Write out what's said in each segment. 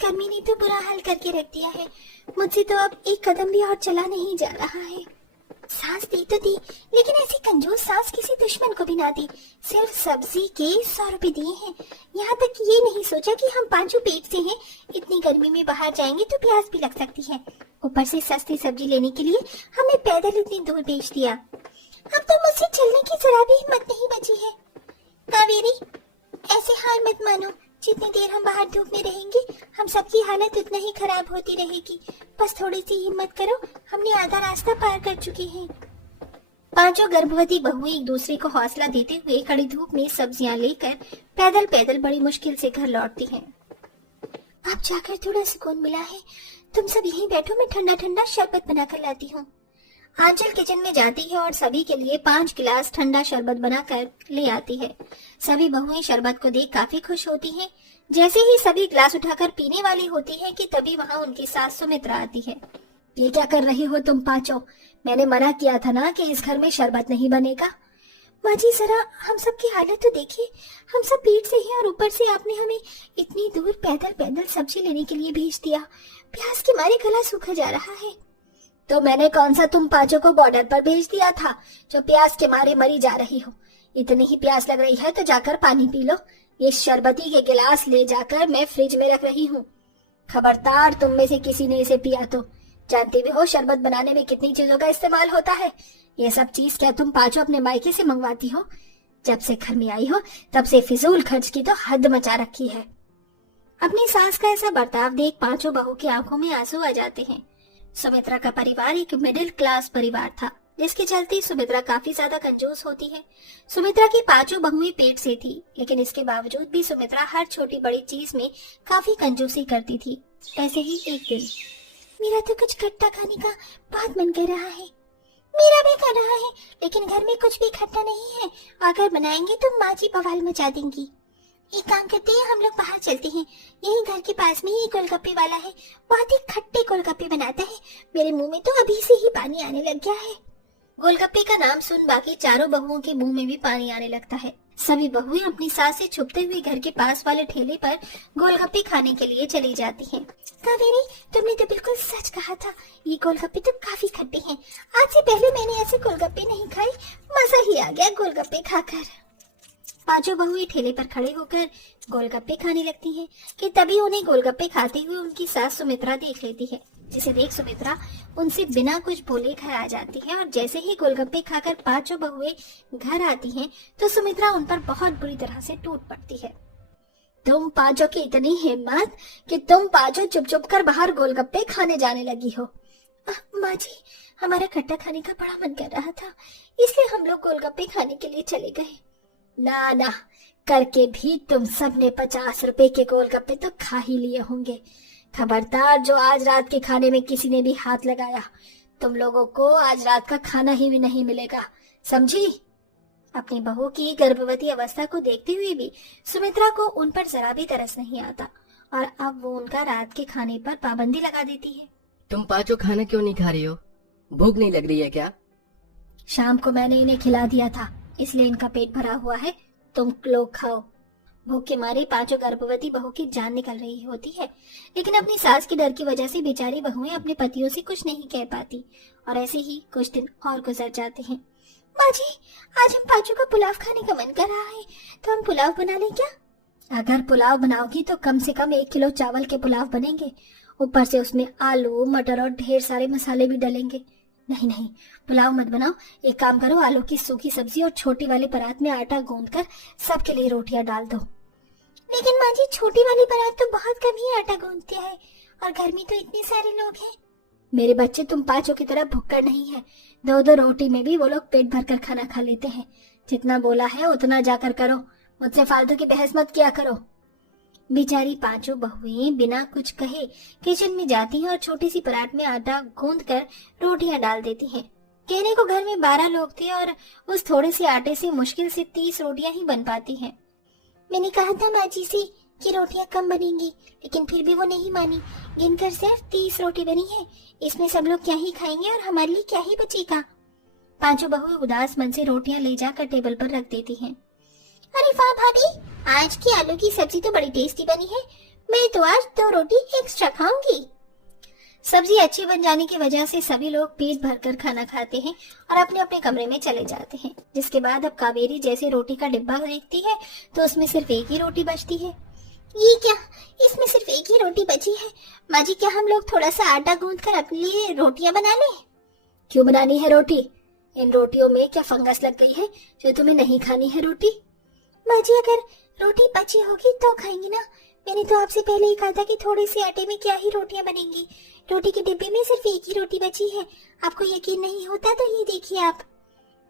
गर्मी ने तो बुरा हाल करके रख दिया है। मुझसे तो अब एक कदम भी और चला नहीं जा रहा है। सास दी तो दी, लेकिन ऐसी कंजूस सास किसी दुश्मन को भी ना दी। सिर्फ सब्जी के 100 रुपए दिए हैं। यहाँ तक ये नहीं सोचा कि हम पांचों पेट से हैं। इतनी गर्मी में बाहर जाएंगे तो प्यास भी लग सकती है। ऊपर से सस्ती सब्जी लेने के लिए हमें पैदल इतनी दूर भेज दिया। अब तो मुझसे चलने की जरा भी हिम्मत नहीं बची है। कावेरी, ऐसे हाल मत मानो। जितनी देर हम बाहर धूप में रहेंगे, हम सबकी हालत उतना ही खराब होती रहेगी। बस थोड़ी सी हिम्मत करो, हमने आधा रास्ता पार कर चुके हैं। पांचों गर्भवती बहुएं एक दूसरे को हौसला देते हुए कड़ी धूप में सब्जियां लेकर पैदल पैदल बड़ी मुश्किल से घर लौटती हैं। अब जाकर थोड़ा सुकून मिला है। तुम सब यहीं बैठो, मैं ठंडा ठंडा शरबत बनाकर लाती हूँ। आंचल किचन में जाती है और सभी के लिए 5 गिलास ठंडा शरबत बनाकर ले आती है। सभी बहुएं शरबत को देख काफी खुश होती हैं। जैसे ही सभी गिलास उठाकर पीने वाली होती है कि तभी वहाँ उनकी सास सुमित्रा आती है। ये क्या कर रही हो तुम पांचों? मैंने मना किया था ना कि इस घर में शरबत नहीं बनेगा। माँ जी, जरा हम सब की हालत तो देखिए। हम सब पेट से हैं और ऊपर से आपने हमें इतनी दूर पैदल पैदल सब्जी लेने के लिए भेज दिया। प्यास के मारे गला सूखा जा रहा है। तो मैंने कौन सा तुम पांचों को बॉर्डर पर भेज दिया था जो प्यास के मारे मरी जा रही हो? इतनी ही प्यास लग रही है तो जाकर पानी पी लो। ये शरबती के गिलास ले जाकर मैं फ्रिज में रख रही हूँ। खबरदार तुम में से किसी ने इसे पिया तो। जानते भी हो शरबत बनाने में कितनी चीजों का इस्तेमाल होता है। ये सब चीज क्या तुम पांचों अपने मायके से मंगवाती हो? जब से घर में आई हो तब से फिजूल खर्च की तो हद मचा रखी है। अपनी सास का ऐसा बर्ताव देख पांचों बहू की आंखों में आंसू आ जाते हैं। सुमित्रा का परिवार एक मिडिल क्लास परिवार था, जिसके चलते सुमित्रा काफी ज्यादा कंजूस होती है। सुमित्रा की पांचों बहुएं पेट से थी, लेकिन इसके बावजूद भी सुमित्रा हर छोटी बड़ी चीज में काफी कंजूसी करती थी। ऐसे ही एक दिन, मेरा तो कुछ खट्टा खाने का बहुत मन कर रहा है। मेरा भी कर रहा है, लेकिन घर में कुछ भी खट्टा नहीं है। अगर बनाएंगे तो माँ जी बवाल मचा देंगी। एक काम करते हैं, हम लोग बाहर चलते हैं। यही घर के पास में ही गोलगप्पे वाला है, बहुत ही खट्टे गोलगप्पे बनाता है। मेरे मुंह में तो अभी से ही पानी आने लग गया है। गोलगप्पे का नाम सुन बाकी चारों बहुओं के मुंह में भी पानी आने लगता है। सभी बहुएं अपनी सास से छुपते हुए घर के पास वाले ठेले पर गोलगप्पे खाने के लिए चली जाती हैं। कावेरी, तुमने तो बिल्कुल सच कहा था। ये गोलगप्पे तो काफी खट्टे हैं। आज से पहले मैंने ऐसे गोलगप्पे नहीं खाए। मजा ही आ गया गोलगप्पे खाकर। पांचों बहुएं ठेले पर खड़े होकर गोलगप्पे खाने लगती हैं कि तभी उन्हें गोलगप्पे खाते हुए उनकी सास सुमित्रा देख लेती है, जिसे देख सुमित्रा उनसे बिना कुछ बोले घर आ जाती है। और जैसे ही गोलगप्पे खाकर पांचों बहुएं घर आती हैं, तो सुमित्रा उन पर बहुत बुरी तरह से टूट पड़ती है। तुम पांचों की इतनी हिम्मत कि तुम पांचों चुप चुप कर बाहर गोलगप्पे खाने जाने लगी हो। माँ जी, हमारा खट्टा खाने का बड़ा मन कर रहा था, इसलिए हम लोग गोलगप्पे खाने के लिए चले गए। ना ना, करके भी तुम सब ने 50 रुपए के गोलगप्पे तो खा ही लिए होंगे। खबरदार, जो आज रात के खाने में किसी ने भी हाथ लगाया, तुम लोगों को आज रात का खाना ही भी नहीं मिलेगा, समझी? अपनी बहू की गर्भवती अवस्था को देखते हुए भी सुमित्रा को उन पर जरा भी तरस नहीं आता और अब वो उनका रात के खाने पर पाबंदी लगा देती है। तुम पांचों खाना क्यों नहीं खा रही हो? भूख नहीं लग रही है क्या? शाम को मैंने इन्हें खिला दिया था, इसलिए इनका पेट भरा हुआ है। तुम लोग खाओ। भूख के मारे पांचों गर्भवती बहू की जान निकल रही होती है, लेकिन अपनी सास के डर की वजह से बेचारी बहुएं अपने पतियों से कुछ नहीं कह पाती और ऐसे ही कुछ दिन और गुजर जाते हैं। माँ जी, आज हम पांचों को पुलाव खाने का मन कर रहा है, तो हम पुलाव बना लें क्या? अगर पुलाव बनाओगी तो कम से कम 1 किलो चावल के पुलाव बनेंगे। ऊपर से उसमें आलू, मटर और ढेर सारे मसाले भी डलेंगे। नहीं नहीं, पुलाव मत बनाओ। एक काम करो, आलू की सूखी सब्जी और छोटी वाली परात में आटा गूंदकर सबके लिए रोटियां डाल दो। लेकिन माँ जी, छोटी वाली परात तो बहुत कम ही आटा गूंदती है और घर में तो इतने सारे लोग हैं। मेरे बच्चे तुम पांचों की तरह भुक्कड़ नहीं है। 2-2 रोटी में भी वो लोग पेट भर कर खाना खा लेते हैं। जितना बोला है उतना जाकर करो, मुझसे फालतू की बहस मत किया करो। बेचारी पांचों बहुएं बिना कुछ कहे किचन में जाती हैं और छोटी सी परात में आटा गूंदकर रोटियां डाल देती हैं। कहने को घर में 12 लोग थे और उस थोड़े से आटे से मुश्किल से 30 रोटियां ही बन पाती हैं। मैंने कहा था माँ जी से कि रोटियां कम बनेंगी, लेकिन फिर भी वो नहीं मानी। गिनकर सिर्फ 30 रोटी बनी है। इसमें सब लोग क्या ही खाएंगे और हमारे लिए क्या ही बचेगा। पांचों बहुएं उदास मन से रोटियां ले जाकर टेबल पर रख देती हैं। अरे वाह भाभी, आज की आलू की सब्जी तो बड़ी टेस्टी बनी है। मैं तो आज 2 रोटी एक्स्ट्रा खाऊंगी। सब्जी अच्छी बन जाने की वजह से सभी लोग पेट भरकर खाना खाते हैं और अपने अपने कमरे में चले जाते हैं। जिसके बाद अब कावेरी जैसे रोटी का डिब्बा देखती है तो उसमें सिर्फ एक ही रोटी बचती है। ये क्या, इसमें सिर्फ एक ही रोटी बची है? माँ जी, क्या हम लोग थोड़ा सा आटा गूंथ कर अपने लिए रोटियां बना लें? क्यों बनानी है रोटी? इन रोटियों में क्या फंगस लग गई है जो तुम्हें नहीं खानी है रोटी? माँ जी, अगर रोटी बची होगी तो खाएंगे ना। मैंने तो आपसे पहले ही कहा था कि थोड़े से आटे में क्या ही रोटियां बनेंगी। रोटी के डिब्बे में सिर्फ एक ही रोटी बची है। आपको यकीन नहीं होता तो ये देखिए आप।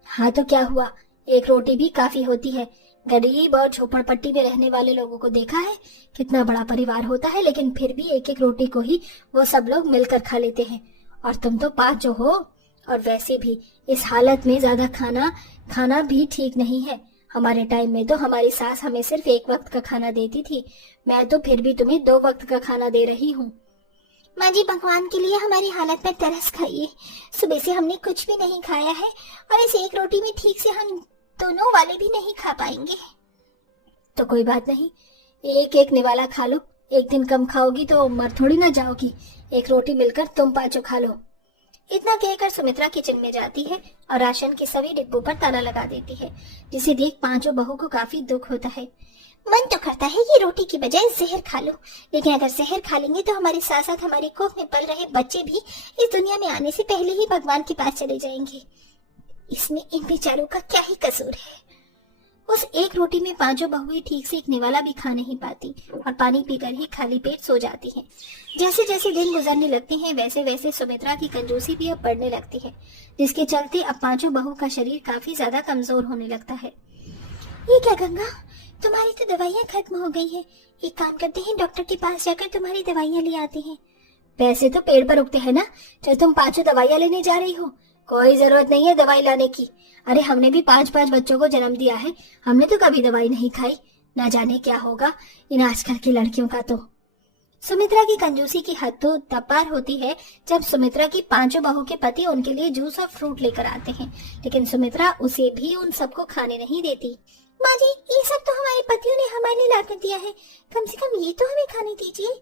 हाँ तो क्या हुआ, एक रोटी भी काफी होती है। गरीब और झोपड़पट्टी में रहने वाले लोगों को देखा है, कितना बड़ा परिवार होता है, लेकिन फिर भी एक एक रोटी को ही वो सब लोग मिलकर खा लेते हैं। और तुम तो 5 जो हो, और वैसे भी इस हालत में ज्यादा खाना भी ठीक नहीं है। हमारे टाइम में तो हमारी सास हमें सिर्फ एक वक्त का खाना देती थी। मैं तो फिर भी तुम्हें 2 वक्त का खाना दे रही हूँ। माँ जी, भगवान के लिए हमारी हालत पर तरस खाइए। सुबह से हमने कुछ भी नहीं खाया है और इस एक रोटी में ठीक से हम दोनों वाले भी नहीं खा पाएंगे। तो कोई बात नहीं, एक एक निवाला खा लो। एक दिन कम खाओगी तो मर थोड़ी ना जाओगी। एक रोटी मिलकर तुम 5 खा लो। इतना कहकर सुमित्रा किचन में जाती है और राशन के सभी डिब्बों पर ताला लगा देती है, जिसे देख 5 बहू को काफी दुख होता है। मन तो करता है कि रोटी की बजाय जहर खा लो, लेकिन अगर जहर खा लेंगे तो हमारे साथ साथ हमारे कोख में पल रहे बच्चे भी इस दुनिया में आने से पहले ही भगवान के पास चले जाएंगे। इसमें इन बेचारों का क्या ही कसूर है। उस एक रोटी में 5 बहुएं ठीक से एक निवाला भी खा नहीं पाती और पानी पीकर ही खाली पेट सो जाती हैं। जैसे जैसे दिन गुजरने लगते हैं वैसे वैसे सुमित्रा की कंजूसी भी अब बढ़ने लगती है, जिसके चलते अब 5 बहू का शरीर काफी ज्यादा कमजोर होने लगता है। ये क्या गंगा, तुम्हारी तो दवाइयाँ खत्म हो गई है। एक काम करते हैं, डॉक्टर के पास जाकर तुम्हारी दवाइयाँ ले आते हैं। पैसे तो पेड़ पर उगते हैं ना, जो तुम 5 दवाइयाँ लेने जा रही हो। कोई जरूरत नहीं है दवाई लाने की। अरे हमने भी 5 बच्चों को जन्म दिया है, हमने तो कभी दवाई नहीं खाई। ना जाने क्या होगा इन आजकल की लड़कियों का तो। सुमित्रा की कंजूसी की हद तो तब पार होती है जब सुमित्रा की 5 बहू के पति उनके लिए जूस और फ्रूट लेकर आते हैं, लेकिन सुमित्रा उसे भी उन सबको खाने नहीं देती। माँ जी, ये सब तो हमारे पतियों ने हमारे लिए लाकर दिया है, कम से कम ये तो हमें खाने दीजिए।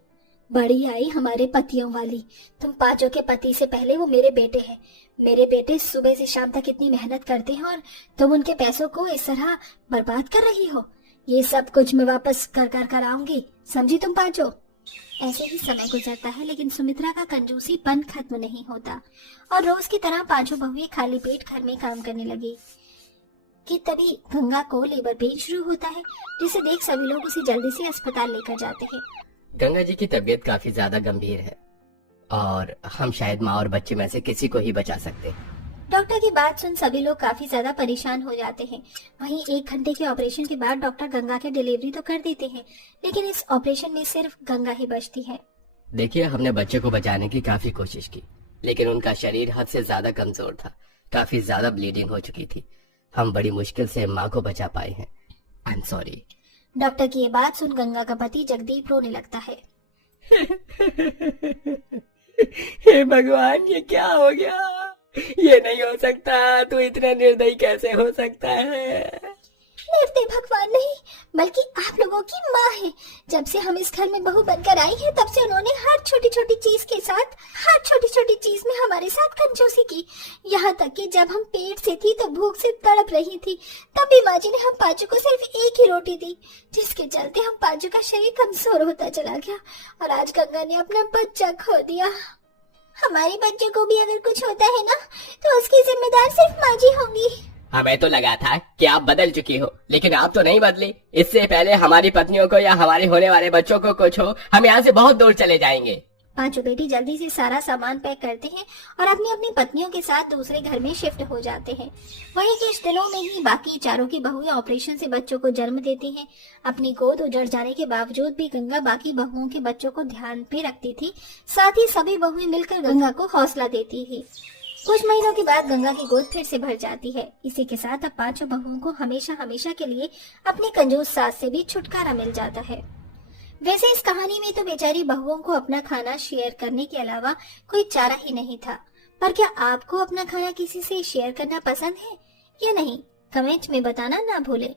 बड़ी आई हमारे पतियों वाली। तुम 5 के पति से पहले वो मेरे बेटे हैं। मेरे बेटे सुबह से शाम तक इतनी मेहनत करते हैं और तुम उनके पैसों को इस तरह बर्बाद कर रही हो। ये सब कुछ मैं वापस कर आऊंगी, समझी तुम 5। ऐसे ही समय गुजरता है, लेकिन सुमित्रा का कंजूसी पन खत्म नहीं होता और रोज की तरह 5 बहुएं खाली पेट घर में काम करने लगी कि तभी गंगा को लेबर पेन शुरू होता है, जिसे देख सभी लोग उसे जल्दी से अस्पताल लेकर जाते हैं। गंगा जी की तबीयत काफी ज्यादा गंभीर है और हम शायद माँ और बच्चे में से किसी को ही बचा सकते हैं। डॉक्टर की बात सुन सभी लोग काफी ज्यादा परेशान हो जाते हैं। वहीं 1 घंटे के ऑपरेशन के बाद डॉक्टर गंगा की डिलीवरी तो कर देते हैं, लेकिन इस ऑपरेशन में सिर्फ गंगा ही बचती है। देखिए, हमने बच्चे को बचाने की काफी कोशिश की, लेकिन उनका शरीर हद से ज्यादा कमजोर था। काफी ज्यादा ब्लीडिंग हो चुकी थी। हम बड़ी मुश्किल से माँ को बचा पाए हैं। I am sorry. डॉक्टर की ये बात सुन गंगा का पति जगदीप रोने लगता है। हे भगवान, ये क्या हो गया? ये नहीं हो सकता। तू इतना निर्दयी कैसे हो सकता है? निर्दयी भगवान नहीं, बल्कि आप लोगों की माँ है। जब से हम इस घर में बहू बनकर आई है, तब से उन्होंने हर छोटी छोटी चीज के साथ, हर छोटी छोटी चीज में हमारे साथ कंजूसी की। यहाँ तक कि जब हम पेट से थी तो भूख से तड़प रही थी, तब भी माँ जी ने हम 5 को सिर्फ एक ही रोटी दी, जिसके चलते हम 5 का शरीर कमजोर होता चला गया और आज गंगा ने अपना बच्चा खो दिया। हमारे बच्चे को भी अगर कुछ होता है ना, तो उसकी जिम्मेदार सिर्फ माँ जी होंगी। हमें तो लगा था कि आप बदल चुकी हो, लेकिन आप तो नहीं बदली। इससे पहले हमारी पत्नियों को या हमारे होने वाले बच्चों को कुछ हो, हम यहाँ से बहुत दूर चले जाएंगे। 5 बेटी जल्दी से सारा सामान पैक करते हैं और अपनी अपनी पत्नियों के साथ दूसरे घर में शिफ्ट हो जाते हैं। वहीं कुछ दिनों में ही बाकी 4 की बहुएं ऑपरेशन से बच्चों को जन्म देती हैं। अपनी गोद उजड़ जाने के बावजूद भी गंगा बाकी बहुओं के बच्चों को ध्यान पे रखती थी। साथ ही सभी बहुएं मिलकर गंगा को हौसला देती थी। कुछ महीनों के बाद गंगा की गोद फिर से भर जाती है। इसी के साथ अब 5 बहुओं को हमेशा हमेशा के लिए अपनी कंजूस सास से भी छुटकारा मिल जाता है। वैसे इस कहानी में तो बेचारी बहुओं को अपना खाना शेयर करने के अलावा कोई चारा ही नहीं था। पर क्या आपको अपना खाना किसी से शेयर करना पसंद है या नहीं? कमेंट में बताना ना भूलें।